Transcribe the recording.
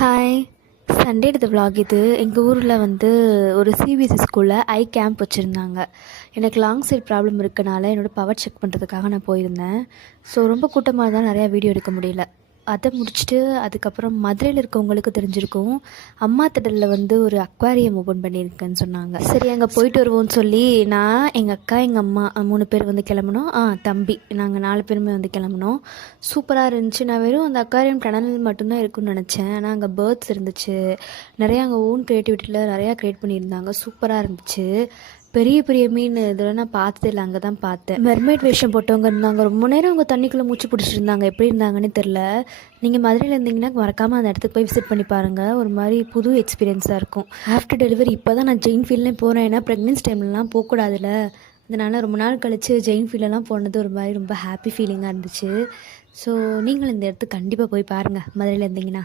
Hi, Sunday எடுத்த vlog இது. எங்கள் ஊரில் வந்து ஒரு சிபிஎஸ்சி ஸ்கூலில் ஐ கேம்ப் வச்சுருந்தாங்க. எனக்கு லாங் சைட் ப்ராப்ளம் இருக்கனால என்னோடய பவர் செக் பண்ணுறதுக்காக நான் போயிருந்தேன். ஸோ ரொம்ப கூட்டமாக இருந்தால் நிறையா வீடியோ எடுக்க முடியல. அதை முடிச்சுட்டு அதுக்கப்புறம் மதுரையில் இருக்கவங்களுக்கு தெரிஞ்சிருக்கும், அம்மா திடலில் வந்து ஒரு அக்வாரியம் ஓப்பன் பண்ணியிருக்கேன்னு சொன்னாங்க. சரி, அங்கே போயிட்டு வருவோம்னு சொல்லி நான், எங்கள் அக்கா, எங்கள் அம்மா 3 பேர் வந்து கிளம்புனோம். தம்பி, நாங்கள் 4 பேருமே வந்து கிளம்புனோம். சூப்பராக இருந்துச்சு. நான் வெறும் அந்த அக்வாரியம் டனல் மட்டும்தான் இருக்குன்னு நினச்சேன். ஆனால் அங்கே பேர்ட்ஸ் இருந்துச்சு. நிறையா அங்கே ஓன் க்ரியேட்டிவிட்டியில் நிறையா க்ரியேட் பண்ணியிருந்தாங்க. சூப்பராக இருந்துச்சு. பெரிய பெரிய மீன் இதெல்லாம் நான் பார்த்தது இல்லை, அங்கே தான் பார்த்தேன். மெர்மைட் வேஷம் போட்டவங்க இருந்தாங்க. ரொம்ப நேரம் அவங்க தண்ணிக்குள்ளே மூச்சு பிடிச்சிட்டு இருந்தாங்க. எப்படி இருந்தாங்கன்னு தெரில. நீங்கள் மதுரையில் இருந்தீங்கன்னா மறக்காமல் அந்த இடத்துக்கு போய் விசிட் பண்ணி பாருங்கள். ஒரு மாதிரி புது எக்ஸ்பீரியன்ஸாக இருக்கும். ஆஃப்டர் டெலிவரி இப்போ தான் நான் ஜெயின் ஃபீல்ட்லேயும் போகிறேன். ஏன்னா ப்ரெக்னென்சி டைம்லலாம் போகக்கூடாதுல்ல. அதனால் ரொம்ப நாள் கழித்து ஜெயின் ஃபீல்டெல்லாம் போனது ஒரு மாதிரி ரொம்ப ஹாப்பி ஃபீலிங்காக இருந்துச்சு. ஸோ நீங்களும் இந்த இடத்துக்கு கண்டிப்பாக போய் பாருங்கள் மதுரையில் இருந்தீங்கன்னா.